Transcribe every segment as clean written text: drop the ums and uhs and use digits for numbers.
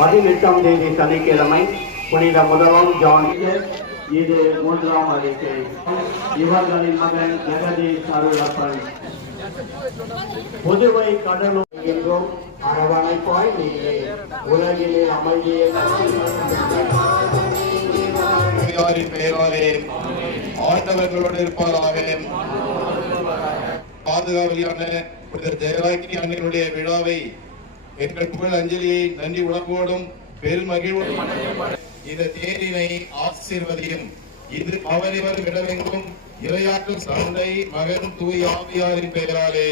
18ஆம் தேதி சனிக்கிழமை புனித முதலாம் ஜான். இது 3ஆம் அறிக்கை. இவர்களின் மகன் ஜெகதீஷ் அருளப்பன். புதுவை கடலூர் என்றும் அரவணைப்பாய் நீயே உலகிலே அமைதியை பெயராலே ஆண்டவர்களோடு இருப்பாராக. பாதுகாவலியான ஜெயராக்கி அண்ணனுடைய விழாவை எங்கள் புகழ் அஞ்சலியை நன்றி உணர்வோடும் பெருமகிழ்வோடும் இந்த தேரினை ஆசீர்வதியும். இது அவரிவர் விடவெங்கும் இரையாற்றும் தந்தை மகன் தூய் ஆவியாரின் பெயராலே.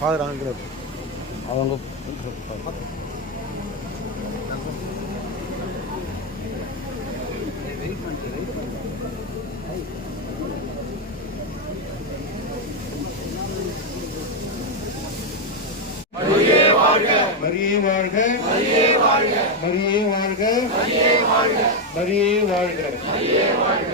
ஃபாதர் அவங்க மரியே வாழ்க, மரியே வாழ்க, மரியே வாழ்க, மரியே வாழ்க, மரியே வாழ்க, மரியே வாழ்க.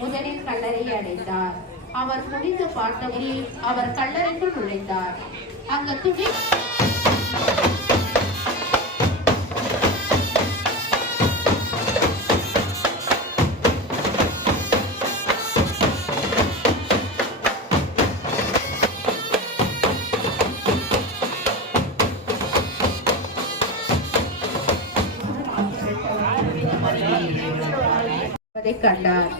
முதலில் கல்லறையை அடைந்தார். அவர் முடிந்து பார்த்தபடி அவர் கல்லறைக்குள் நுழைந்தார். அங்கு துணி கண்டார்.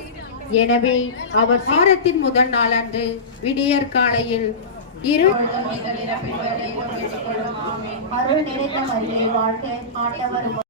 எனவே அவர் வாரத்தின் முதல் நாளன்று விடியற் காலையில் அருள் நிறைந்த மரியே வாழ்க, ஆண்டவர்